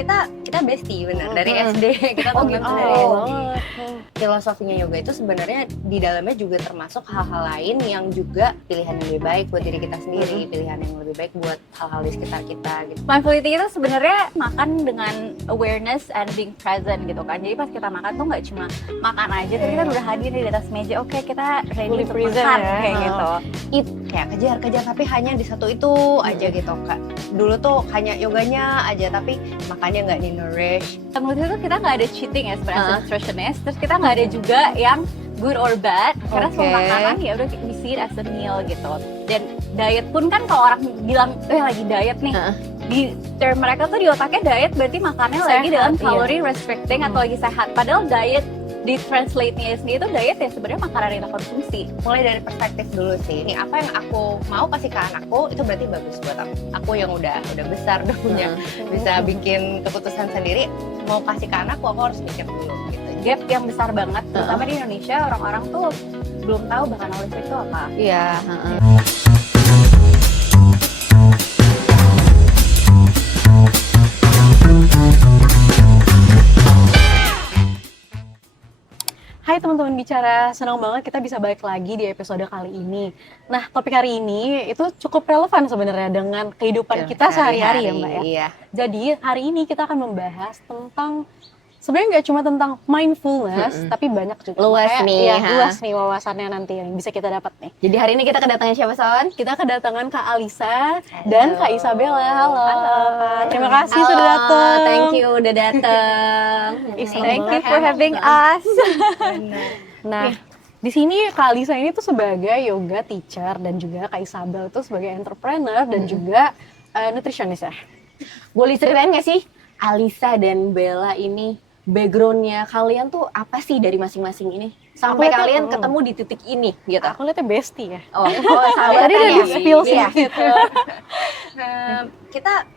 kita bestie bener dari SD kita Oh temen gitu. dari SD. Banget. Filosofinya yoga itu sebenarnya di dalamnya juga termasuk hal-hal lain yang juga pilihan yang lebih baik buat diri kita sendiri, pilihan yang lebih baik buat hal-hal di sekitar kita gitu. Mindful eating itu sebenarnya makan dengan awareness and being present gitu kan. Jadi pas kita makan tuh nggak cuma makan aja, tapi kita udah hadir di atas meja. Oke, kita ready Fully untuk present makan ya. kayak gitu. Eat kayak kejar tapi hanya di satu itu aja gitu Kak. Dulu tuh hanya yoganya aja tapi makannya nggak di nourish. Menurut itu kita nggak ada cheating ya sebenarnya as a nutritionist. Terus kita nggak ada juga yang good or bad. Karena semua Oke. makanan ya udah we see it as a meal gitu. Dan diet pun kan kalau orang bilang lagi diet nih, di term mereka tuh di otaknya diet berarti makannya lagi Sehat, dalam iya. calorie restricting atau lagi sehat. Padahal diet di translate-nya sendiri itu diet ya sebenarnya makanan yang kita konsumsi. Mulai dari perspektif dulu sih. Nih apa yang aku mau kasih ke anakku itu berarti bagus buat aku. Aku yang udah besar udah punya bisa bikin keputusan sendiri. Mau kasih ke anakku aku harus mikir dulu gitu. Gap yang besar banget, terutama di Indonesia orang-orang tuh belum tahu bahkan knowledge itu apa. Iya. Hai teman-teman bicara, senang banget kita bisa balik lagi di episode kali ini. Nah, topik hari ini itu cukup relevan sebenarnya dengan kehidupan kita sehari-hari ya Mbak ya. Iya. Jadi hari ini kita akan membahas tentang sebenarnya nggak cuma tentang mindfulness, tapi banyak juga. Luas Makanya, nih, ya, ha. luas nih wawasannya nanti yang bisa kita dapat nih. Jadi hari ini kita kedatangan siapa Son? Kita kedatangan Kak Alisa dan Kak Isabella. Halo. Kak. Terima kasih sudah datang. Thank you udah datang. Thank you for having us. Nah, di sini Kak Alisa ini tuh sebagai yoga teacher dan juga Kak Isabel itu sebagai entrepreneur dan juga nutritionist ya. Boleh ceritain nggak sih Alisa dan Bella ini backgroundnya kalian tuh apa sih dari masing-masing ini sampai Aku lihat kalian tuh, ketemu di titik ini gitu? Aku lihatnya bestie ya. Oh, sahabatan Tadi udah ya? di spill sih Iya. gitu.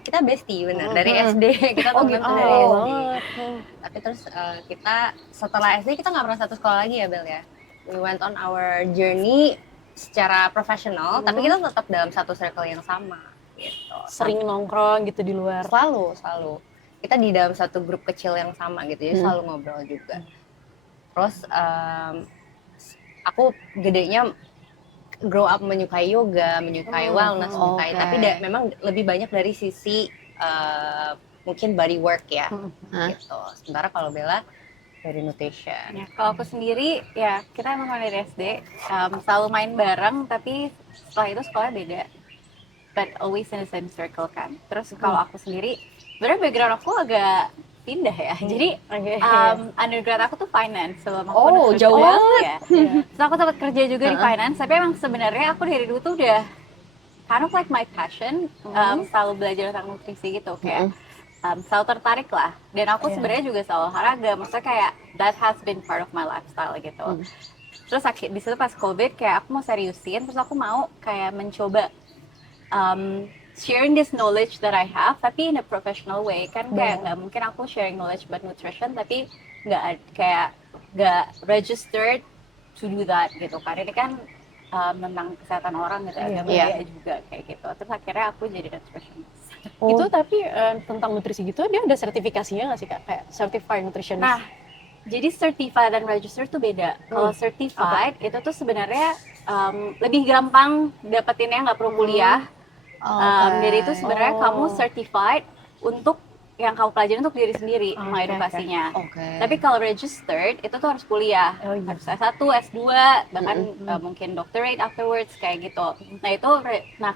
Kita bestie bener dari SD kita Oh temen gitu. tuh dari SD. Banget. Tapi terus kita setelah SD kita nggak pernah satu sekolah lagi ya Bel ya. We went on our journey secara profesional, tapi kita tetap dalam satu circle yang sama gitu. Sering nongkrong gitu di luar. Selalu. Kita di dalam satu grup kecil yang sama gitu, jadi selalu ngobrol juga. Terus aku gedenya grow up menyukai yoga, menyukai wellness, menyukai, tapi memang lebih banyak dari sisi mungkin body work ya, gitu. Sementara kalau Bella dari nutrition. Ya, kalau aku sendiri ya kita emang dari SD selalu main bareng, tapi setelah itu sekolahnya beda. But always in the same circle kan. Terus kalau aku sendiri, sebenarnya background aku agak pindah ya. Jadi undergrad aku tuh finance sebelum aku nutrition. Jauh banget. Ya. Terus aku sempat kerja juga di finance, tapi emang sebenarnya aku dari dulu tuh udah kind of like my passion, selalu belajar tentang nutrisi gitu kayak. Selalu tertarik lah, dan aku sebenarnya juga selalu olahraga, maksudnya kayak that has been part of my lifestyle gitu. Terus di situ pas COVID kayak aku mau seriusin, terus aku mau kayak mencoba sharing this knowledge that I have, tapi in a professional way kan kayak nggak mungkin aku sharing knowledge about nutrition tapi nggak registered to do that gitu kan. Ini kan tentang kesehatan orang gitu, agak berbeda juga kayak gitu. Terus akhirnya aku jadi nutritionist. Itu tapi tentang nutrisi gitu dia ada sertifikasinya nggak sih Kak? Kayak certified nutritionist. Nah, jadi certified dan registered tuh beda. Kalau certified itu tuh sebenarnya lebih gampang dapetinnya, nggak perlu kuliah. Jadi itu sebenarnya kamu certified untuk yang kamu pelajari untuk diri sendiri, edukasinya. Tapi kalau registered itu tuh harus kuliah, harus S1, S2, bahkan mungkin doctorate afterwards kayak gitu. Nah itu,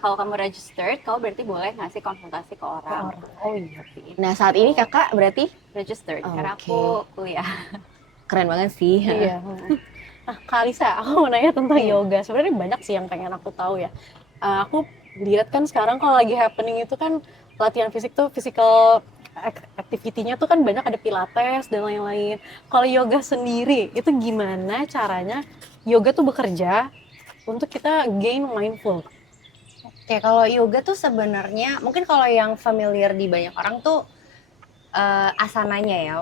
kalau kamu registered, kamu berarti boleh ngasih konsultasi ke orang. Oh iya. Nah saat ini kakak berarti Registered, karena aku kuliah. keren banget sih. Iya. Nah, Kak Alisa, aku mau nanya tentang yoga. Sebenarnya banyak sih yang pengen aku tahu ya. Aku lihat kan sekarang kalau lagi happening itu kan latihan fisik tuh physical activity-nya tuh kan banyak, ada pilates dan lain-lain. Kalau yoga sendiri itu gimana caranya yoga tuh bekerja untuk kita gain mindful? Oke, kalau yoga tuh sebenarnya mungkin kalau yang familiar di banyak orang tuh asananya ya.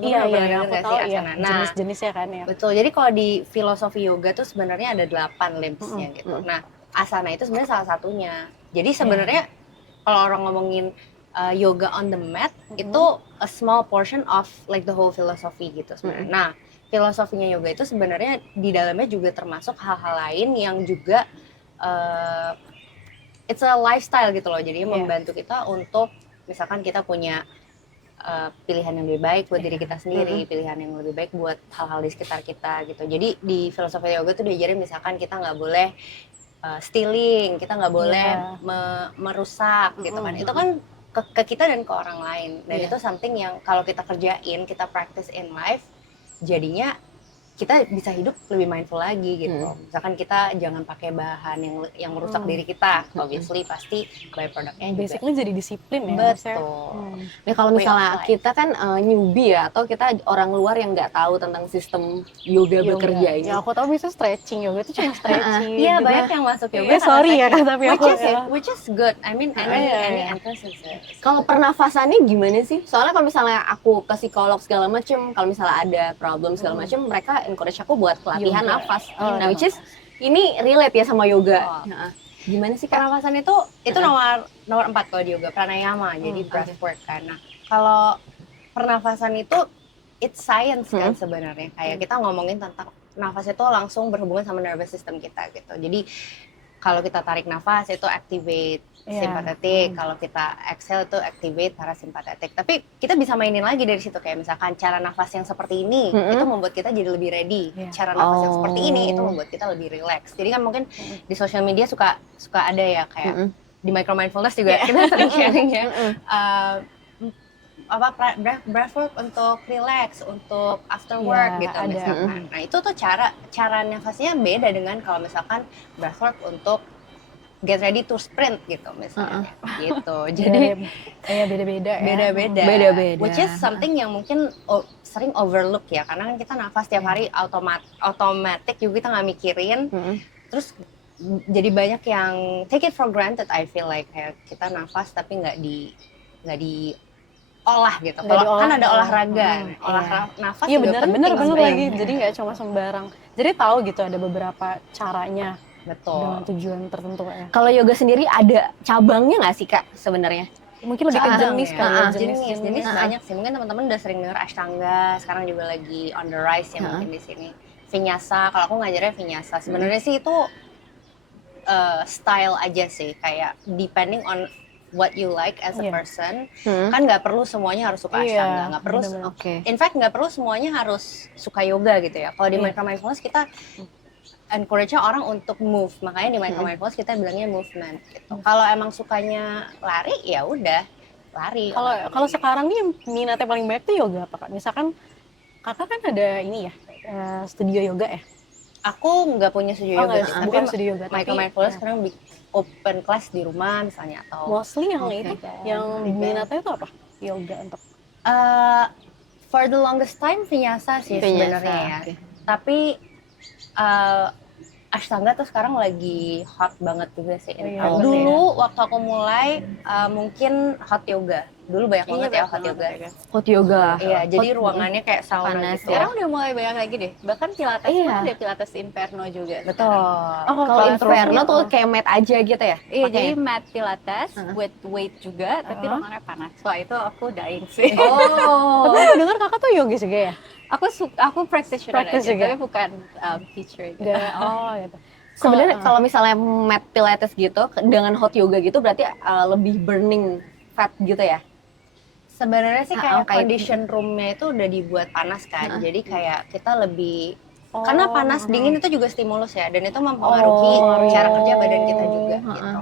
Iya, yang aku nggak tahu sih ya, asana? Nah, jenis-jenisnya kan ya. betul. Jadi kalau di filosofi yoga tuh sebenarnya ada 8 limbs-nya gitu. Nah, asana itu sebenarnya salah satunya. Jadi sebenarnya kalau orang ngomongin yoga on the mat itu a small portion of like the whole philosophy gitu sebenarnya. Nah, filosofinya yoga itu sebenarnya di dalamnya juga termasuk hal-hal lain yang juga it's a lifestyle gitu loh. Jadi membantu kita untuk misalkan kita punya pilihan yang lebih baik buat diri kita sendiri, pilihan yang lebih baik buat hal-hal di sekitar kita gitu. Jadi di filosofi yoga tuh diajarin misalkan kita nggak boleh stealing, kita nggak boleh merusak gitu kan. Itu kan ke kita dan ke orang lain. Dan itu something yang kalau kita kerjain, kita practice in life, jadinya kita bisa hidup lebih mindful lagi gitu. Misalkan kita jangan pakai bahan yang merusak diri kita, obviously pasti byproductnya juga. Basically jadi disiplin ya. Betul. Nah kalau misalnya kita kan newbie ya, atau kita orang luar yang nggak tahu tentang sistem yoga bekerja ini. Ya aku tahu bisa stretching, yoga itu cuma stretching. Iya gitu. banyak yang masuk yoga. Sorry ya kan, tapi aku which is good. I mean any entrance is good. Kalau pernafasannya gimana sih? Soalnya kalau misalnya aku ke psikolog segala macem, kalau misalnya ada problem segala macem, mereka encourage aku buat pelatihan nafas. Nah, which is ini relate ya sama yoga. Gimana sih Kak? Pernafasan itu nomor 4 kalau di yoga, pranayama, jadi breathwork kan. Nah, kalau pernafasan itu it's science kan sebenarnya. Kayak kita ngomongin tentang nafas itu langsung berhubungan sama nervous system kita gitu. Jadi kalau kita tarik nafas itu activate simpatetik, kalau kita exhale itu activate parasimpatetik. Tapi kita bisa mainin lagi dari situ, kayak misalkan cara nafas yang seperti ini itu membuat kita jadi lebih ready. Cara nafas yang seperti ini itu membuat kita lebih relax. Jadi kan mungkin di sosial media suka ada ya kayak di micro mindfulness juga kita sering sharing ya. Breathwork untuk relax, untuk after work gitu misalkan. Nah itu tuh cara nafasnya beda dengan kalau misalkan breathwork untuk get ready to sprint gitu misalnya. Gitu. Jadi beda-beda ya. Beda-beda. Which is something yang mungkin sering overlook ya, karena kan kita nafas tiap hari automatic juga kita nggak mikirin. Terus jadi banyak yang take it for granted. I feel like kayak kita nafas tapi nggak di olah gitu. Kalau kan ada olahraga, nafas juga bener penting. lagi. Jadi nggak cuma sembarang. Jadi tahu gitu ada beberapa caranya. Betul. Dengan tujuan tertentu ya. Kalau yoga sendiri ada cabangnya nggak sih Kak sebenarnya? Mungkin lebih ke jenis kan ya. Jenis banyak sih. Mungkin teman-teman udah sering dengar Ashtanga, sekarang juga lagi on the rise ya mungkin di sini. Vinyasa, kalau aku ngajarnya Vinyasa. Sebenarnya sih itu style aja sih, kayak depending on what you like as a person. Kan nggak perlu semuanya harus suka Ashtanga, nggak perlu. In fact nggak perlu semuanya harus suka yoga gitu ya. Kalau di micro mindfulness kita encourage orang untuk move, makanya di micro mindfulness kita bilangnya movement gitu. Kalau emang sukanya lari ya udah lari. Kalau sekarang nih minatnya paling banyak tuh yoga apa Kak? Misalkan Kakak kan ada ini ya, studio yoga ya? Aku nggak punya studio yoga sih, bukan studio yoga, micro mindfulness sekarang open class di rumah misalnya atau mostly yang itu yang minatnya itu apa? Yoga untuk for the longest time Vinyasa sih sebenarnya ya. Tapi Ashtanga tuh sekarang lagi hot banget juga sih. Dulu waktu aku mulai mungkin hot yoga. Dulu banyak banget ya hot yoga. Hot yoga. Iya, jadi ruangannya kayak sauna gitu. Sekarang udah mulai banyak lagi deh. Bahkan Pilates pun ada Pilates Inferno juga. Betul. Kalau Inferno tuh kayak mat aja gitu ya? Iya, jadi mat Pilates with weight juga, tapi ruangannya panas. Wah itu aku dying sih. Tapi aku dengar Kakak tuh yoga juga ya? Aku practitioner aja, tapi bukan teacher gitu. Gitu. Sebenarnya kalau misalnya mat Pilates gitu dengan hot yoga gitu berarti lebih burning fat gitu ya? Sebenarnya sih kayak condition room-nya itu udah dibuat panas kan. Jadi kayak kita lebih karena panas dingin itu juga stimulus ya, dan itu mempengaruhi cara kerja badan kita juga gitu.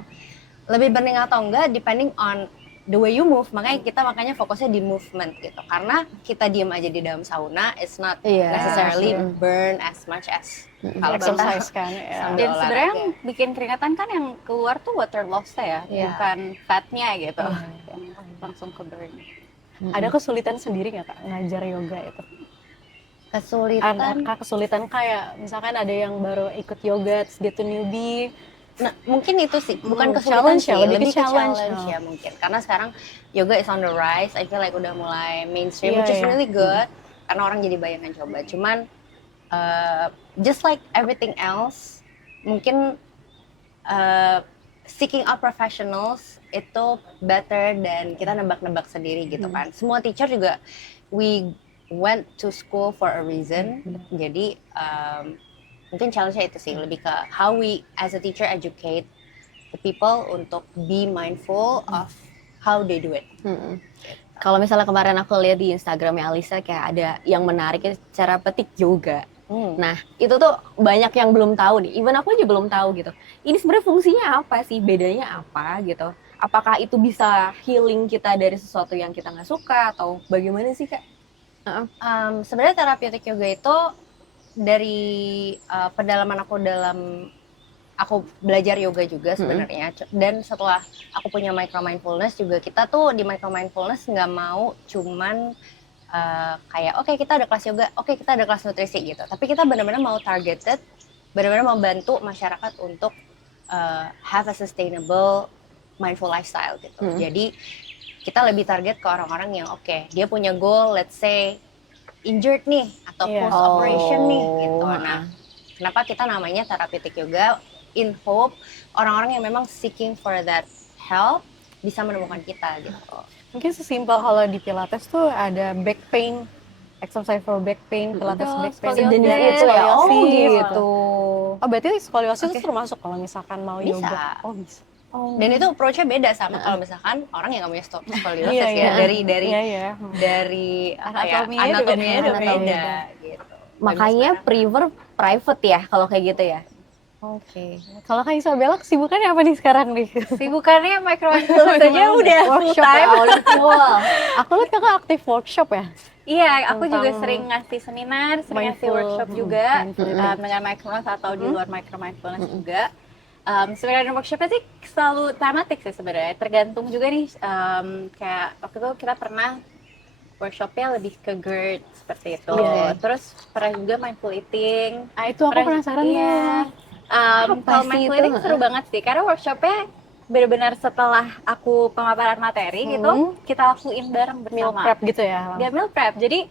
Lebih burning atau enggak depending on the way you move, makanya fokusnya di movement gitu. Karena kita diem aja di dalam sauna, it's not necessarily burn as much as kalau exercise kan ya. Dan sebenarnya yang bikin keringatan kan yang keluar tuh water loss-nya ya, bukan fatnya gitu. Yang langsung ke burn. Ada kesulitan sendiri nggak Kak ngajar yoga itu? Kesulitan kayak misalkan ada yang baru ikut yoga, terus dia tuh newbie. Nah, mungkin itu sih, bukan kesulitan sih, lebih ke challenge ya mungkin. Karena sekarang yoga is on the rise, I feel like udah mulai mainstream, which is really good. Karena orang jadi banyak yang coba. Cuman, just like everything else, mungkin seeking out professionals itu better dan kita nebak-nebak sendiri gitu kan. Semua teacher juga we went to school for a reason. Jadi mungkin challenge-nya itu sih, lebih ke how we as a teacher educate the people untuk be mindful of how they do it. Kalau misalnya kemarin aku lihat di Instagramnya Alisa kayak ada yang menarik cara petik yoga. Nah, itu tuh banyak yang belum tahu nih. Even aku aja belum tahu gitu. Ini sebenarnya fungsinya apa sih? Bedanya apa gitu? Apakah itu bisa healing kita dari sesuatu yang kita nggak suka atau bagaimana sih Kak? Sebenarnya therapeutic yoga itu dari pendalaman aku dalam aku belajar yoga juga sebenarnya. Dan setelah aku punya micro mindfulness juga, kita tuh di micro mindfulness nggak mau cuman kayak oke, kita ada kelas yoga, oke, kita ada kelas nutrisi gitu. Tapi kita benar-benar mau targeted, benar-benar mau bantu masyarakat untuk have a sustainable mindful lifestyle gitu. Jadi kita lebih target ke orang-orang yang oke, dia punya goal, let's say injured nih atau post operation nih gitu. Nah, kenapa kita namanya therapeutic yoga? In hope orang-orang yang memang seeking for that help bisa menemukan kita gitu. Mungkin sesimpel kalau di Pilates tuh ada back pain, exercise for back pain, Pilates back pain. Sejenis Dan itu ya. Oh skoliosis gitu. Oh berarti skoliosis itu termasuk kalau misalkan mau Bisa. yoga? Oh bisa. Dan itu approach-nya beda sama kalau misalkan orang yang nggak punya skoliosis Iya, ya, iya. dari Anatominya juga anatominya beda. beda gitu. Makanya prefer private ya kalau kayak gitu ya. Oke. Kalau Kak Isabella kesibukannya apa nih sekarang nih? Sibukannya micro-mindfulness aja udah full time. Aku lihat Kakak aktif workshop ya? Iya, aku juga Tentang sering ngasih seminar, sering ngasih mindful, workshop juga mindful. dengan mindfulness atau di luar micro-mindfulness juga. Sebenarnya workshopnya sih selalu tematik sih sebenarnya, tergantung juga nih, kayak waktu itu kita pernah workshopnya lebih ke GERD seperti itu. Terus pernah juga mindful eating. Itu aku penasaran Iya. Apa Kalau sih mindful itu? eating seru banget sih, karena workshopnya benar-benar setelah aku pemaparan materi gitu, kita lakuin bareng meal bersama. prep gitu ya? Dia meal prep, jadi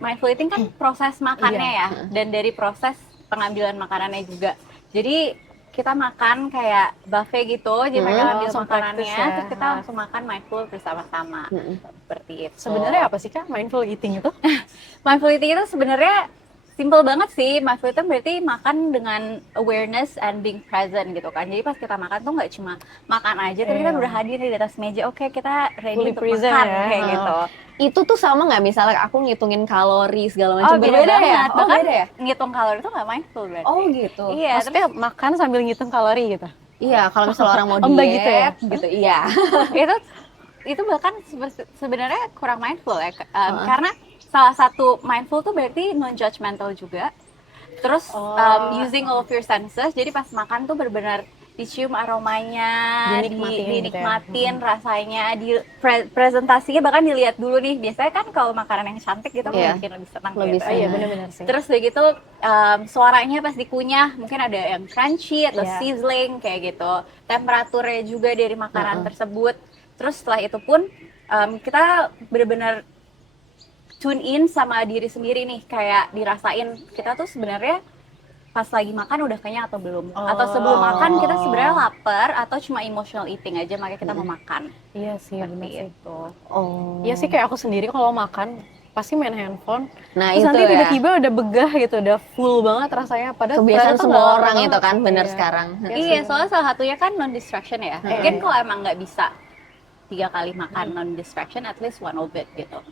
mindful eating kan proses makannya ya, dan dari proses pengambilan makanannya juga. Jadi kita makan kayak buffet gitu, jadi mereka ambil langsung makanannya, practice ya. terus kita langsung makan mindful bersama-sama. Seperti itu. Sebenarnya apa sih Kak mindful eating itu? Mindful eating itu sebenarnya simple banget sih. Mindful itu berarti makan dengan awareness and being present gitu kan. Jadi pas kita makan tuh nggak cuma makan aja, tapi kita udah hadir di atas meja. Oke, kita ready Fully untuk present makan ya. kayak gitu. Itu tuh sama nggak misalnya aku ngitungin kalori segala macam? beda Berbeda ya? banget. Oh Bahkan beda ya? ngitung kalori itu nggak mindful berarti. Oh gitu. Iya, Maksudnya makan sambil ngitung kalori gitu? Iya, kalau misalnya orang mau Mbak diet gitu ya? gitu, iya. itu bahkan sebenarnya kurang mindful ya, karena salah satu mindful tuh berarti non judgmental juga. Terus using all of your senses, jadi pas makan tuh benar-benar dicium aromanya, dinikmatin rasanya, di presentasinya bahkan dilihat dulu nih. Biasanya kan kalau makanan yang cantik gitu mungkin lebih senang gitu. Iya benar-benar sih. Terus udah gitu suaranya pas dikunyah mungkin ada yang crunchy atau sizzling kayak gitu. Temperaturnya juga dari makanan tersebut. Terus setelah itu pun kita benar-benar tune in sama diri sendiri nih, kayak dirasain kita tuh sebenarnya pas lagi makan udah kenyang atau belum, atau sebelum makan kita sebenarnya lapar atau cuma emotional eating aja makanya kita mau makan. Iya sih, benar Itu. Iya sih, kayak aku sendiri kalau makan pasti main handphone. Nah Terus itu nanti ya. tiba-tiba udah begah gitu, udah full banget rasanya. Padahal Kebiasaan ternyata semua nggak orang lapar itu kan, banget. bener Iya. sekarang. Iya, soalnya salah satunya kan non distraction ya. Mungkin kalau emang nggak bisa 3 kali makan non distraction, at least one of it gitu.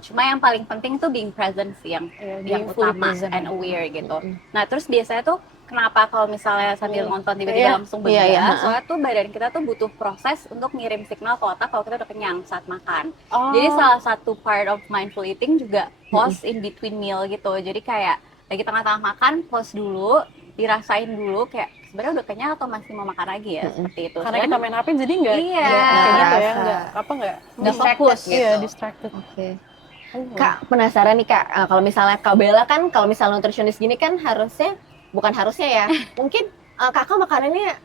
Cuma yang paling penting tuh being present sih yang being fully utama present. and aware gitu. Nah terus biasanya tuh kenapa kalau misalnya sambil nonton tiba-tiba langsung begah, soalnya tuh badan kita tuh butuh proses untuk ngirim signal ke otak kalau kita udah kenyang saat makan. Jadi salah satu part of mindful eating juga pause in between meal gitu. Jadi kayak lagi tengah-tengah makan, pause dulu, dirasain dulu kayak sebenarnya udah kenyang atau masih mau makan lagi ya, seperti itu. Karena kita main HP jadi nggak Iya. kayak gitu ya, Nggak nggak fokus gitu. Iya, distracted. Oke. Kak, penasaran nih Kak, kalau misalnya Kak Bella kan, kalau misalnya nutritionist gini kan harusnya, bukan harusnya ya, mungkin kakak makanannya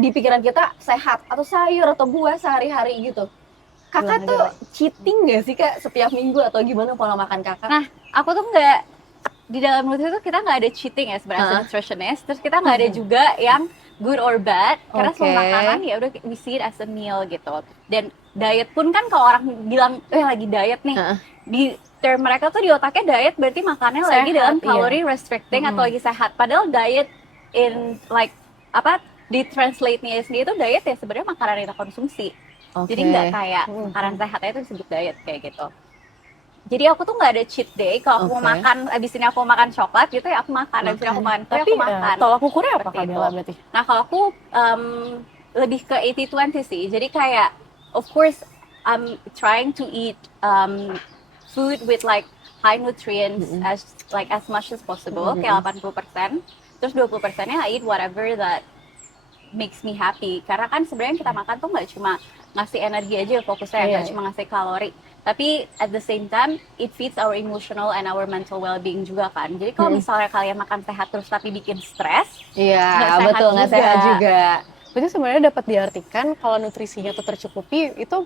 di pikiran kita sehat, atau sayur, atau buah sehari-hari gitu. Kakak tuh cheating nggak sih Kak setiap minggu atau gimana pola makan kakak? Nah, aku tuh nggak, di dalam nutrisi itu kita nggak ada cheating ya sebenarnya nutritionist, terus kita nggak ada juga yang good or bad, karena Oke. semua makanan ya udah we see it as a meal gitu. Dan diet pun kan kalau orang bilang lagi diet nih, di term mereka tuh di otaknya diet berarti makannya lagi Sehat, dalam iya. calorie restricting atau lagi sehat. Padahal diet in like apa di translate-nya sendiri itu diet ya sebenarnya makanan yang kita konsumsi. Jadi nggak kayak makanan sehatnya itu disebut diet kayak gitu. Jadi aku tuh nggak ada cheat day. Kalau aku mau makan, abis ini aku mau makan coklat gitu ya aku makan. Abis ini aku makan kue, Tapi aku makan. tolak ukurnya apa Seperti Kak itu. Bella berarti? Nah kalau aku lebih ke 80-20 sih. Jadi kayak of course I'm trying to eat food with like high nutrients as much as possible, kayak 80%. Terus 20%-nya I eat whatever that makes me happy. Karena kan sebenarnya yang kita makan tuh nggak cuma ngasih energi aja ya fokusnya, nggak cuma ngasih kalori. Tapi at the same time, it feeds our emotional and our mental well-being juga kan. Jadi kalau misalnya kalian makan sehat terus tapi bikin stres, Iya, nggak sehat betul, nggak juga. sehat juga. Berarti sebenarnya dapat diartikan kalau nutrisinya tuh tercukupi itu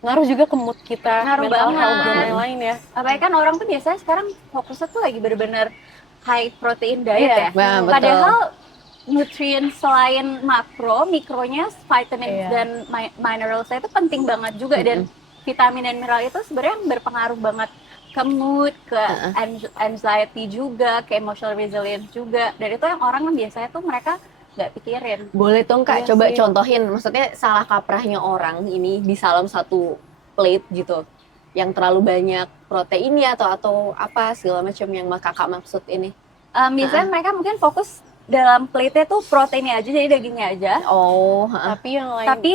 ngaruh juga ke mood kita, Ngaruh mental banget. health dan lain-lain ya. Apalagi kan orang tuh biasanya sekarang fokusnya tuh lagi bener-bener high protein diet Iya, ya. betul. Padahal nutrien selain makro, mikronya, vitamin Iya. dan mineralsnya itu penting banget juga. Dan vitamin dan mineral itu sebenarnya berpengaruh banget ke mood, ke anxiety juga, ke emotional resilience juga. Dan itu yang orang kan biasanya tuh mereka nggak pikirin. Boleh dong Kak, Iya coba sih. contohin, maksudnya salah kaprahnya orang ini di dalam satu plate gitu, yang terlalu banyak proteinnya atau apa segala macam yang Kakak maksud ini. Biasanya mereka mungkin fokus dalam plate-nya tuh proteinnya aja, jadi dagingnya aja. Oh, Tapi yang lain Tapi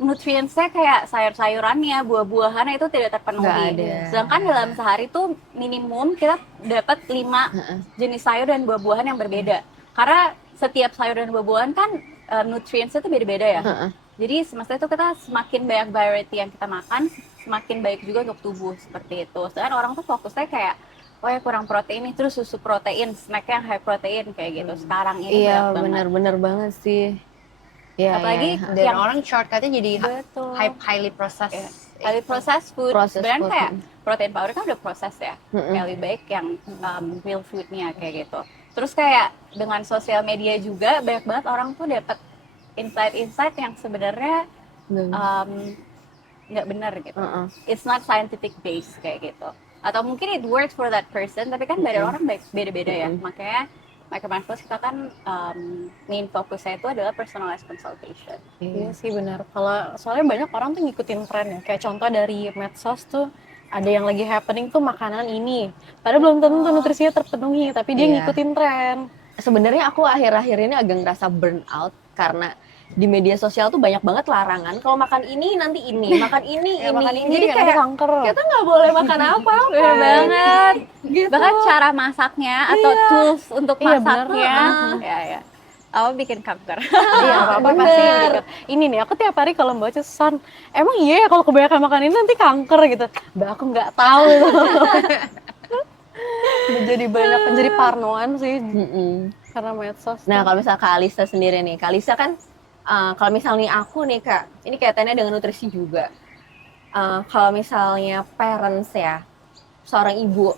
nutriensnya kayak sayur-sayurannya, buah-buahannya itu tidak terpenuhi. Nggak ada. Sedangkan dalam sehari tuh minimum kita dapat 5 jenis sayur dan buah-buahan yang berbeda. Karena setiap sayur dan buah-buahan kan nutriensnya tuh beda-beda ya. Jadi semestinya itu kita semakin banyak variety yang kita makan, semakin baik juga untuk tubuh seperti itu. Sedangkan orang tuh fokusnya kayak oh ya kurang protein nih, terus susu protein, snacknya yang high protein kayak gitu. Sekarang ini iya banyak banget. benar-benar banget sih. Iya, Apalagi iya. Dan yang orang shortcutnya jadi betul. highly processed. Highly processed food, Processed sebenarnya food. kayak protein powder kan udah proses ya, kayak lebih baik yang real foodnya kayak gitu. Terus kayak dengan sosial media juga banyak banget orang tuh dapat insight-insight yang sebenarnya nggak benar gitu. It's not scientific based kayak gitu. Atau mungkin it works for that person, tapi kan badan orang beda-beda ya. Makanya Micromindfulness kita kan main fokusnya itu adalah personalized consultation. Iya sih benar. Kalau soalnya banyak orang tuh ngikutin tren ya. Kayak contoh dari medsos tuh ada yang lagi happening tuh makanan ini. Padahal belum tentu nutrisinya terpenuhi, tapi dia ngikutin tren. Sebenarnya aku akhir-akhir ini agak ngerasa burn out karena di media sosial tuh banyak banget larangan. Kalau makan ini nanti ini, makan ini Ya, ini. makan ini Jadi nanti kayak kanker. kita nggak boleh makan apa-apa. Bener banget. Gitu. Bahkan cara masaknya atau tools untuk Iya, bener. masaknya, ya. Aku bikin kanker. Iya, apa pasti gitu. Ini nih, aku tiap hari kalau baca San, emang iya ya kalau kebanyakan makan ini nanti kanker gitu. Mbak aku nggak tahu gitu. Jadi banyak menjadi parnoan sih karena medsos. Nah kalau misal Kak Alisa sendiri nih, Kak Alisa kan kalau misalnya aku nih Kak, ini kaitannya dengan nutrisi juga. Kalau misalnya parents ya, seorang ibu,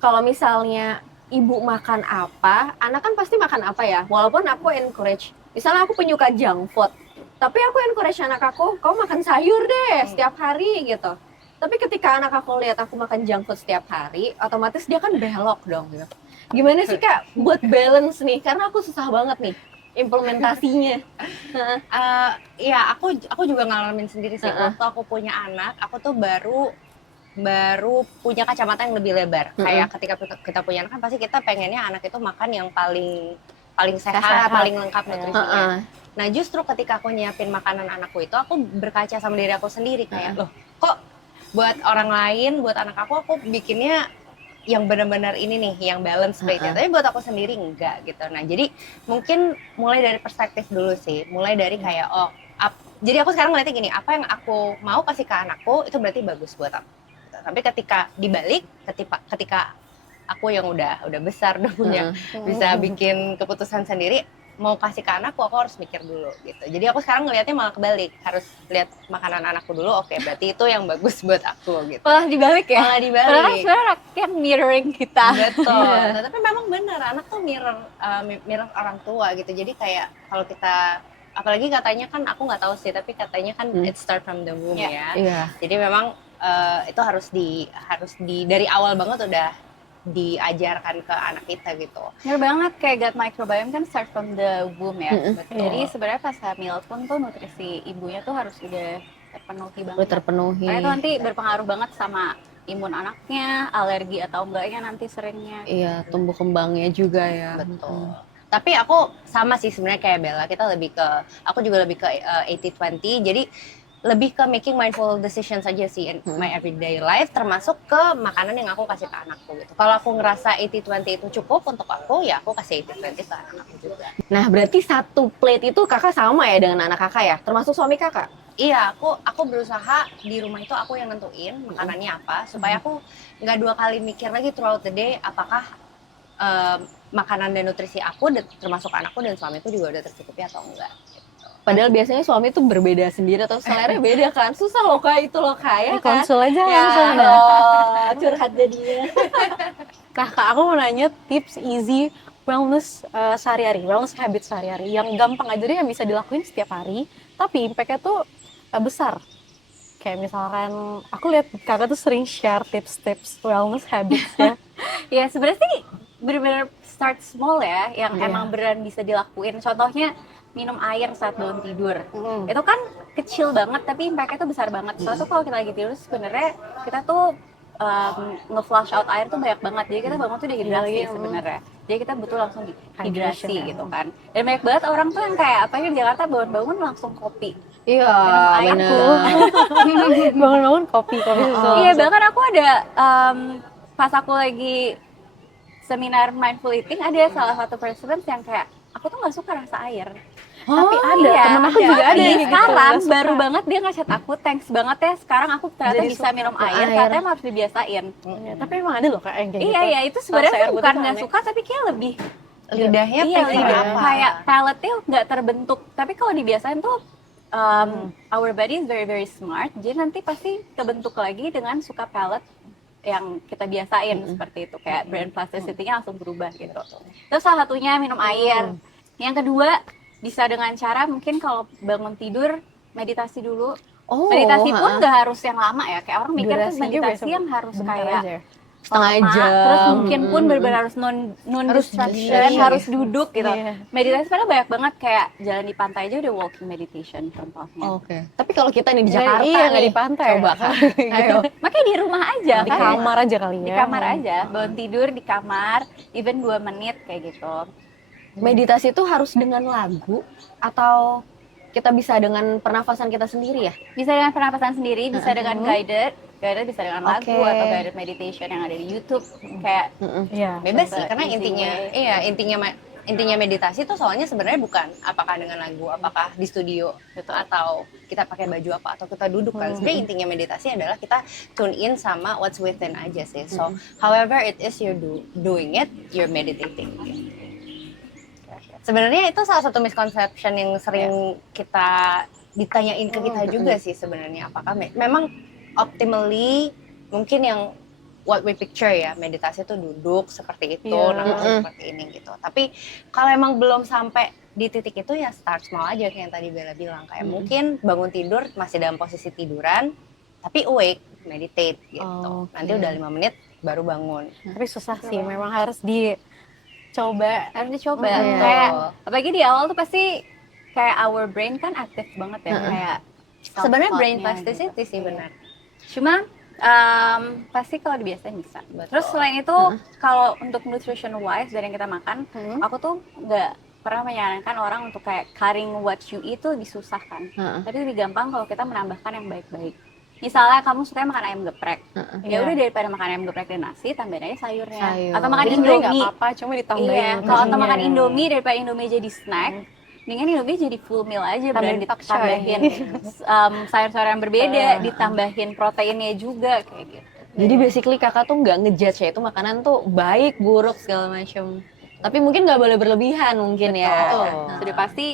kalau misalnya ibu makan apa, anak kan pasti makan apa ya. Walaupun aku encourage, misalnya aku penyuka junk food, tapi aku encourage anak aku, kamu makan sayur deh setiap hari gitu. Tapi ketika anak aku lihat aku makan junk food setiap hari, otomatis dia kan belok dong gitu. Gimana sih Kak buat balance nih? Karena aku susah banget nih implementasinya. Iya, aku juga ngalamin sendiri sih. Waktu aku punya anak, aku tuh baru punya kacamata yang lebih lebar. Kayak ketika kita punya anak kan pasti kita pengennya anak itu makan yang paling sehat, paling lengkap nutrisinya. Nah justru ketika aku nyiapin makanan anakku itu, aku berkaca sama diri aku sendiri kayak loh, kok buat orang lain, buat anak aku bikinnya yang benar-benar ini nih, yang balance plate-nya. Tapi buat aku sendiri enggak gitu. Nah jadi mungkin mulai dari perspektif dulu sih, mulai dari kayak jadi aku sekarang ngeliatnya gini, apa yang aku mau kasih ke anakku itu berarti bagus buat aku. Tapi ketika dibalik, ketika aku yang udah besar, udah punya bisa bikin keputusan sendiri, mau kasih ke anakku, aku harus mikir dulu gitu. Jadi aku sekarang ngelihatnya malah kebalik, harus lihat makanan anakku dulu. Oke, berarti itu yang bagus buat aku gitu. Malah dibalik ya. Malah Padahal dibalik. sebenarnya anak yang mirroring kita. Betul. Nah, tapi memang benar, anak tuh mirror orang tua gitu. Jadi kayak kalau kita, apalagi katanya kan, aku nggak tahu sih, tapi katanya kan it start from the womb ya. Iya. Jadi memang itu harus dari awal banget udah diajarkan ke anak kita gitu. Bener banget, kayak gut microbiome kan start from the womb ya. Betul. Jadi sebenarnya pas hamil pun tuh nutrisi ibunya tuh harus udah terpenuhi banget. Udah terpenuhi. Karena itu nanti berpengaruh banget sama imun anaknya, alergi atau enggaknya nanti seringnya. Iya, tumbuh kembangnya juga ya. Betul. Tapi aku sama sih sebenarnya kayak Bella, aku juga lebih ke 80-20, jadi lebih ke making mindful decisions aja sih in my everyday life, termasuk ke makanan yang aku kasih ke anakku gitu. Kalau aku ngerasa 80-20 itu cukup untuk aku, ya aku kasih 80-20 ke anak-anakku juga. Nah, berarti satu plate itu kakak sama ya dengan anak kakak ya? Termasuk suami kakak? Iya, aku berusaha di rumah itu aku yang nentuin makanannya apa, supaya aku nggak 2 kali mikir lagi throughout the day apakah makanan dan nutrisi aku termasuk anakku dan suamiku juga udah tercukupi atau enggak. Padahal biasanya suami tuh berbeda sendiri atau selera beda kan? Susah loh kak, itu loh kak ya kan? Konsul aja Ya, langsung. curhat jadinya. Nah, Kak, aku mau nanya tips easy wellness sehari-hari, wellness habit sehari-hari yang gampang aja deh, yang bisa dilakuin setiap hari, tapi impact-nya tuh besar. Kayak misalkan aku lihat kakak tuh sering share tips-tips wellness habits ya. Ya sebenarnya sih bener-bener start small ya, yang emang beneran bisa dilakuin. Contohnya minum air saat bangun tidur. Itu kan kecil banget tapi impact-nya tuh besar banget. Soalnya tuh kalau kita lagi tidur sebenarnya kita tuh nge-flush out air tuh banyak banget. Jadi kita bangun tuh dehidrasi sebenarnya. Jadi kita butuh langsung dehidrasi gitu kan. Dan banyak banget orang tuh yang kayak apa di Jakarta bangun-bangun langsung kopi. Iya, Minum air bener. Bangun-bangun kopi susu. Iya, bahkan aku ada pas aku lagi seminar mindful eating, ada salah satu participants yang kayak aku tuh nggak suka rasa air. Tapi ada, Iya, temen aku juga ada Iya, yang gitu, sekarang nggak suka. baru banget dia nge-chat aku, thanks banget ya sekarang aku ternyata Jadi bisa suka minum tuh air, air. katanya harus dibiasain. Ya, tapi emang ada loh kak yang kayak Iya, gitu. iya, itu sebenarnya Rasa air bukan putih nggak aneh. suka tapi kayak lebih Lidahnya iya, pengen lidah apa? kayak palate-nya nggak terbentuk. Tapi kalau dibiasain tuh our body is very very smart. Jadi nanti pasti kebentuk lagi dengan suka palate yang kita biasain seperti itu, kayak brain plasticity-nya langsung berubah gitu. Terus salah satunya minum air. Yang kedua bisa dengan cara mungkin kalau bangun tidur meditasi dulu. Oh, Meditasi pun nggak harus yang lama ya. Kayak orang mikir tuh Durasinya meditasi biasa yang harus bentar kayak aja ya. setengah lama, jam. terus mungkin pun benar-benar harus non distraction, harus duduk gitu. Iya. Meditasi padahal banyak banget, kayak jalan di pantai aja udah walking meditation contohnya. Oke. Tapi kalau kita nih di Jakarta Iya, nggak nih, di pantai. coba kak. Ayo. Makanya di rumah aja Di kan. kamar aja kali ya. Di kamar aja, bangun tidur di kamar, even 2 menit kayak gitu. Meditasi itu harus dengan lagu atau kita bisa dengan pernafasan kita sendiri ya? Bisa dengan pernapasan sendiri, bisa dengan guided bisa dengan lagu Oke. atau guided meditation yang ada di YouTube kayak Iya. Bebas sih, karena Easy intinya meditasi tuh soalnya sebenarnya bukan apakah dengan lagu, apakah di studio gitu, atau kita pakai baju apa, atau kita duduk kan. Sebenarnya intinya meditasi adalah kita tune in sama what's within aja sih. So however it is you're doing it, you're meditating. Sebenarnya itu salah satu misconception yang sering kita ditanyain ke kita juga sih sebenarnya, apakah memang optimally mungkin yang what we picture ya, meditasi itu duduk seperti itu, nafas seperti ini gitu. Tapi kalau emang belum sampai di titik itu ya start small aja kayak yang tadi Bella bilang, kayak mungkin bangun tidur masih dalam posisi tiduran tapi awake, meditate gitu. Nanti udah 5 menit baru bangun. Tapi susah sih, memang harus dicoba. harus dicoba. Iya. Kayak apalagi di awal tuh pasti kayak our brain kan aktif banget ya, kayak Sebenarnya brain self-thoughtnya plasticity gitu. sih benar. Cuma pasti kalau dibiasain bisa. Betul. Terus selain itu kalau untuk nutrition wise dari yang kita makan, aku tuh nggak pernah menyarankan orang untuk kayak cutting what you eat tuh disusahkan. Tapi lebih gampang kalau kita menambahkan yang baik-baik. Misalnya kamu suka makan ayam geprek, ya udah daripada makan ayam geprek dan nasi, tambahin aja sayurnya. Sayur. Atau makan Jadi sebenarnya nggak indomie. apa-apa, cuma ditambahin. Iya, kalau atau makan nasinya. indomie daripada indomie jadi snack, mendingan indomie jadi full meal aja, Tambahin beneran pakcoy. ditambahin sayur-sayur yang berbeda, ditambahin proteinnya juga kayak gitu. Jadi basically kakak tuh nggak ngejudge ya itu makanan tuh baik, buruk segala macam. Tapi mungkin nggak boleh berlebihan mungkin ya. Betul. Nah. Sudah pasti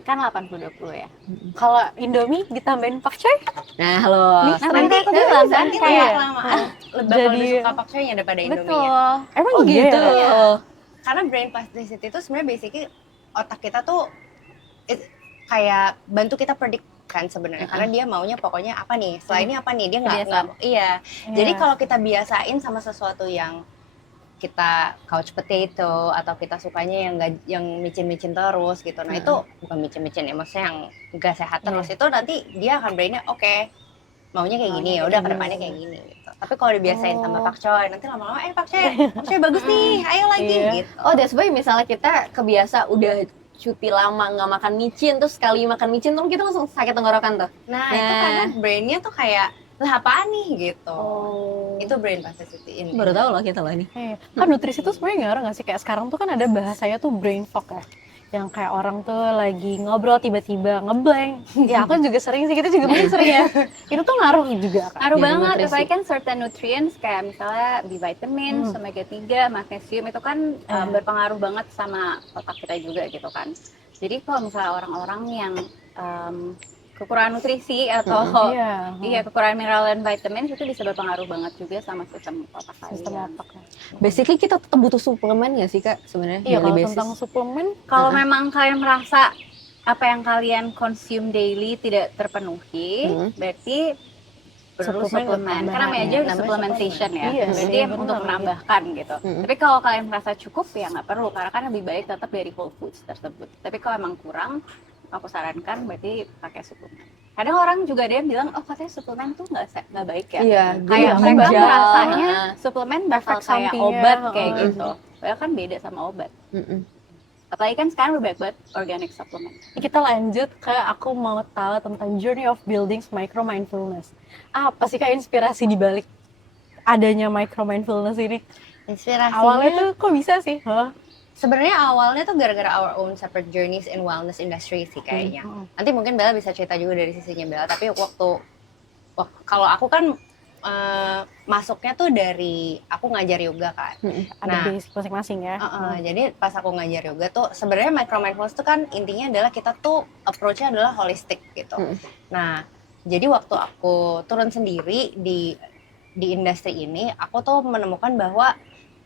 kan 80-20 ya. Kalau Indomie ditambahin pakcoy, Nah, loh. Nah, nanti aku bilang kan nanti kayak kelamaan lebih Jadi- suka pakcoynya daripada Indomie. betul. emang Oh iya gitu. ya? Karena brain plasticity itu sebenarnya basically otak kita tuh kayak bantu kita predict kan sebenarnya, karena dia maunya pokoknya apa nih, setelah ini apa nih, dia nggak Kebiasaan. iya. Jadi Iya. kalau kita biasain sama sesuatu yang kita couch potato atau kita sukanya yang micin-micin terus gitu, nah itu bukan micin-micin ya, maksudnya yang nggak sehat terus, itu nanti dia akan brainnya oke, maunya kayak gini, ya udah kedepannya kayak gini gitu. Tapi kalau dibiasain tambah pakcoy, nanti lama-lama pakcoy bagus nih, ayo lagi Iya. gitu. Oh, that's why misalnya kita kebiasa udah cuti lama nggak makan micin, terus sekali makan micin tuh kita langsung sakit tenggorokan tuh. Nah, itu karena brainnya tuh kayak lah apaan nih gitu. Oh. Itu brain plasticity ini. Baru tahu loh kita loh ini. Iya. Kan nutrisi tuh sebenarnya ngaruh nggak sih? Kayak sekarang tuh kan ada bahasanya tuh brain fog ya. Yang kayak orang tuh lagi ngobrol tiba-tiba ngeblank. Ya aku juga sering sih, kita juga mungkin sering ya. Itu tuh ngaruh juga kan? Ngaruh Jadi banget, nutrisi. apalagi kan certain nutrients kayak misalnya B vitamin, omega 3, magnesium itu kan berpengaruh banget sama otak kita juga gitu kan. Jadi kalau misalnya orang-orang yang kekurangan nutrisi atau Iya. kekurangan mineral dan vitamin itu bisa berpengaruh banget juga sama sistem otak Sistem kalian. otak. Basically kita tetap butuh suplemen nggak sih Kak sebenarnya? Iya, daily kalau basis? tentang suplemen, Kalau memang kalian merasa apa yang kalian consume daily tidak terpenuhi, berarti perlu Suplemen suplemen. tambahan. Karena namanya aja Namanya supplementation ya. Iya Berarti sih, untuk benar. menambahkan gitu. Tapi kalau kalian merasa cukup ya nggak perlu, karena kan lebih baik tetap dari whole foods tersebut. Tapi kalau emang kurang, aku sarankan berarti pakai suplemen. Kadang orang juga ada yang bilang, oh katanya suplemen tuh nggak baik ya. Iya, Kayak jadi mereka ginjal. merasanya suplemen bakal Efek kayak sampingnya, obat kayak heeh. gitu. Padahal kan beda sama obat. Mm-mm. Apalagi kan sekarang udah banyak banget organic supplement. kita lanjut ke aku mau tahu tentang journey of building micro mindfulness. Apa sih Kak inspirasi di balik adanya micro mindfulness ini? Inspirasinya Awalnya tuh kok bisa sih? Hah? sebenarnya awalnya tuh gara-gara our own separate journeys in wellness industry sih kayaknya. Nanti mungkin Bella bisa cerita juga dari sisinya Bella, tapi kalau aku kan masuknya tuh dari aku ngajar yoga kan. Ada Nah, basic masing-masing ya. jadi pas aku ngajar yoga tuh sebenarnya micro mindfulness tuh kan intinya adalah kita tuh approach-nya adalah holistic gitu. Nah, jadi waktu aku turun sendiri di industri ini, aku tuh menemukan bahwa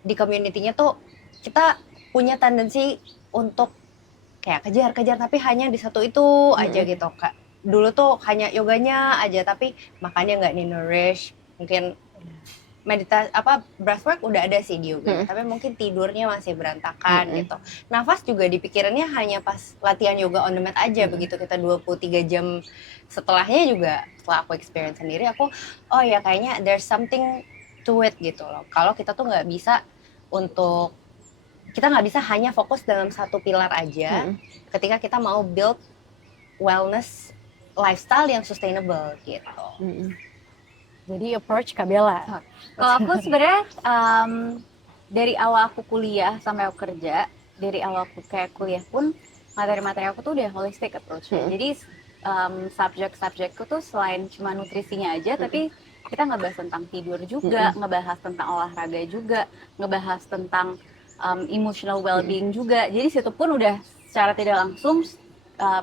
di community-nya tuh kita punya tendensi untuk kayak kejar-kejar tapi hanya di satu itu aja gitu Kak. Dulu tuh hanya yoganya aja tapi makannya nggak nourish, mungkin meditasi breathwork udah ada sih di yoga, tapi mungkin tidurnya masih berantakan gitu. Nafas juga di pikirannya hanya pas latihan yoga on the mat aja, begitu kita 23 jam setelahnya juga setelah aku experience sendiri aku oh ya kayaknya there's something to it gitu loh. Kalau kita tuh kita nggak bisa hanya fokus dalam satu pilar aja ketika kita mau build wellness lifestyle yang sustainable gitu. Jadi approach Kak Bella. Kalau aku sebenarnya dari awal aku kuliah sampai aku kerja, dari awal aku kayak kuliah pun materi-materi aku tuh udah holistic approach. Jadi subjek-subjekku tuh selain cuma nutrisinya aja, tapi kita ngebahas tentang tidur juga, ngebahas tentang olahraga juga, ngebahas tentang emotional well-being juga. Jadi situ pun udah secara tidak langsung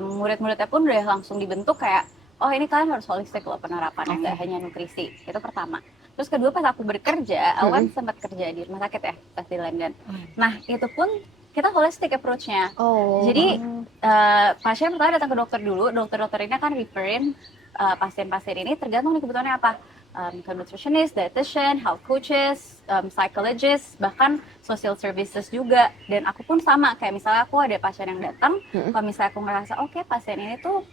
murid-muridnya pun udah langsung dibentuk kayak oh ini kalian harus holistik loh penerapannya, nggak hanya nutrisi. Itu pertama. Terus kedua pas aku bekerja, aku kan sempat kerja di rumah sakit ya, pas di London. Nah itu pun kita holistic approach-nya. Jadi pasien pertama datang ke dokter dulu, dokter-dokter ini akan referin pasien-pasien ini tergantung nih kebutuhannya apa. Ke nutritionist, dietitian, health coaches, psychologist, bahkan social services juga. Dan aku pun sama, kayak misalnya aku ada pasien yang datang, kalau misalnya aku ngerasa oke, pasien ini tuh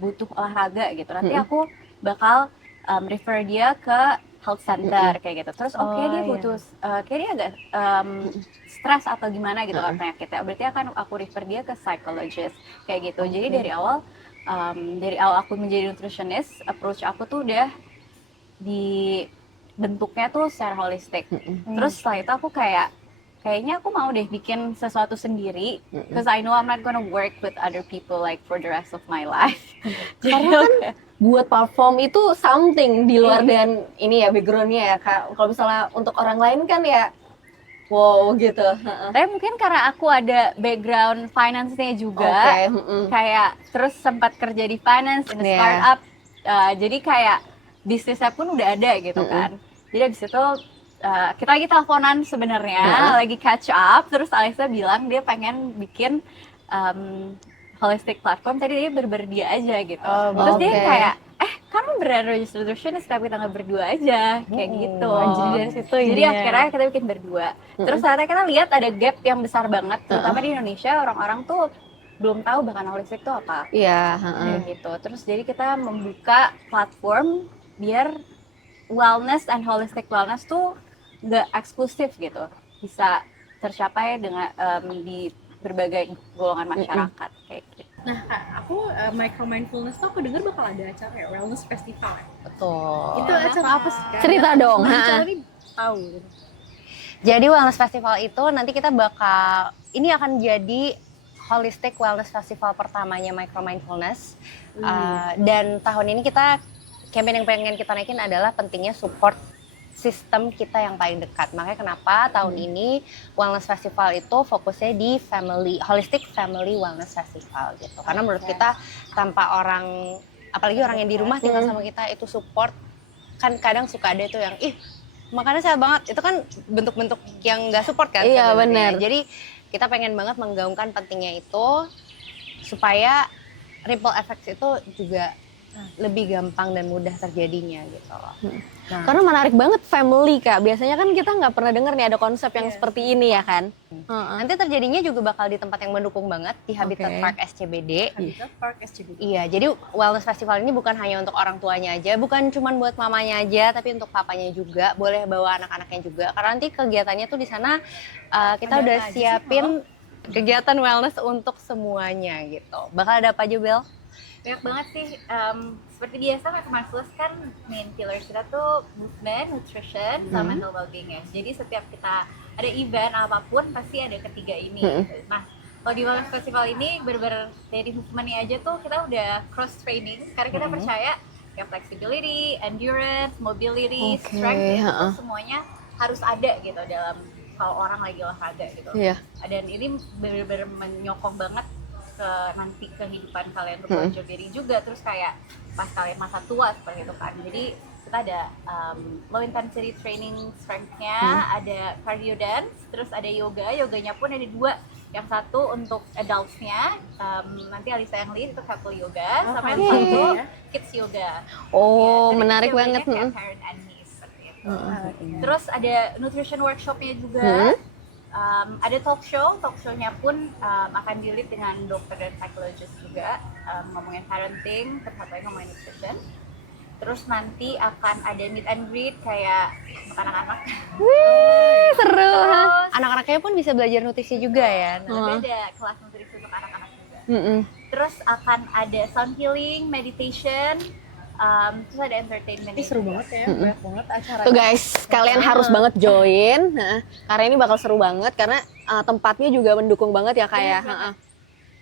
butuh olahraga gitu, nanti aku bakal refer dia ke health center kayak gitu. Terus dia butuh, kayak dia agak stres atau gimana gitu kan penyakitnya, berarti akan aku refer dia ke psychologist kayak gitu. Jadi dari awal aku menjadi nutritionist, approach aku tuh udah dibentuknya tuh secara holistik. Terus setelah itu aku kayaknya aku mau deh bikin sesuatu sendiri, because I know I'm not gonna work with other people like for the rest of my life. Karena kan buat perform itu something di luar dan ini ya backgroundnya ya Kak. Kalau misalnya untuk orang lain kan ya Wow gitu. Heeh. Tapi mungkin karena aku ada background finance-nya juga, Oke, heeh. kayak terus sempat kerja di finance, in a Iya. startup, jadi kayak bisnisnya pun udah ada gitu kan. Jadi abis itu kita lagi teleponan sebenarnya, lagi catch up, terus Alisa bilang dia pengen bikin holistic platform, tadi dia bener-bener dia aja gitu. Terus dia oke. kayak, kamu beneran register nutritionist tapi kita berdua aja, kayak gitu. Jadi dari situ Jadi idenya. akhirnya kita bikin berdua. Terus ternyata kita lihat ada gap yang besar banget, terutama di Indonesia orang-orang tuh belum tahu bahkan holistic itu apa. Iya, Kayak gitu. Terus jadi kita membuka platform biar wellness and holistic wellness tuh nggak eksklusif gitu, bisa tercapai dengan di berbagai golongan masyarakat kayak gitu. Nah, Kak, aku micro mindfulness tuh aku dengar bakal ada acara ya, wellness festival ya. Betul. Itu acara apa sih, Kak? Cerita dong. Acara ini tahu gitu. Jadi wellness festival itu nanti kita bakal, ini akan jadi holistic wellness festival pertamanya Micro Mindfulness. Dan tahun ini kita campaign yang pengen kita naikin adalah pentingnya support sistem kita yang paling dekat. Makanya kenapa tahun ini Wellness Festival itu fokusnya di holistic family wellness festival gitu. Karena menurut kita tanpa orang, apalagi orang yang di rumah tinggal sama kita itu support, kan kadang suka ada itu yang makannya sehat banget, itu kan bentuk-bentuk yang nggak support kan. Iya, sebenarnya. benar. Jadi kita pengen banget menggaungkan pentingnya itu supaya ripple effects itu juga lebih gampang dan mudah terjadinya gitu loh. Nah, Karena menarik banget family, Kak. Biasanya kan kita nggak pernah dengar nih ada konsep yang seperti ini ya kan. nanti terjadinya juga bakal di tempat yang mendukung banget, di Habitat Oke. Park SCBD. Habitat Park SCBD. Iya, jadi wellness festival ini bukan hanya untuk orang tuanya aja, bukan cuma buat mamanya aja, tapi untuk papanya juga, boleh bawa anak-anaknya juga. Karena nanti kegiatannya tuh di sana kita Ada udah apa aja sih, siapin kegiatan wellness untuk semuanya gitu. Bakal ada apa aja, Bel? Banyak banget sih, seperti biasa Micro Mindfulness kan main pillar kita tuh movement, nutrition, sama mental well-being ya. Jadi setiap kita ada event apapun pasti ada ketiga ini. Nah, kalau di Wellness Festival ini bener-bener dari movementnya aja tuh kita udah cross training, karena kita percaya ya flexibility, endurance, mobility, strength itu semuanya harus ada gitu dalam kalau orang lagi olahraga gitu. Iya. Dan ini bener-bener menyokong banget ke nanti kehidupan kalian untuk belajar diri juga, terus kayak pas kalian masa tua seperti itu kan. Jadi kita ada low intensity training strength-nya, ada cardio dance, terus ada yoganya pun ada dua, yang satu untuk adults-nya, nanti Alisa yang lead itu couple yoga, sama yang satu kids yoga. Oh, Jadi menarik yoganya banget. kayak parent and niece seperti itu. Terus ada nutrition workshop-nya juga. Ada talk show-nya pun akan di-lead dengan dokter dan psikologis juga, ngomongin parenting, terus ngomongin nutrition. Terus nanti akan ada meet and greet kayak untuk anak-anak. Wih, seru. Terus Anak-anaknya pun bisa belajar nutrisi juga ya. Nah, ada kelas nutrisi untuk anak-anak juga. Mm-mm. Terus akan ada sound healing, meditation, terus ada entertainment. Ini seru banget ya, banyak banget acara. Tuh guys, kalian harus banget join. Nah, karena ini bakal seru banget karena tempatnya juga mendukung banget ya kayak.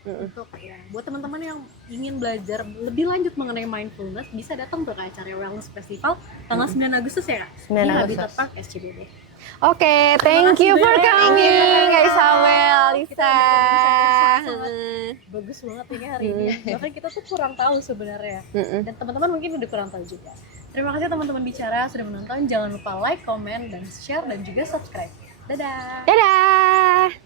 Untuk ya, buat teman-teman yang ingin belajar lebih lanjut mengenai mindfulness bisa datang tuh ke acara Wellness Festival tanggal 9 Agustus ya, Kak? 9 Di Agustus. Habitat Park SCBD. Oke, thank you for coming, guys, Isabel, Lisa. Bagus banget ini hari ini. Bahkan kita tuh kurang tahu sebenarnya. Dan teman-teman mungkin udah kurang tahu juga. Terima kasih teman-teman bicara sudah menonton. Jangan lupa like, comment, dan share dan juga subscribe. Dadah. Dadah.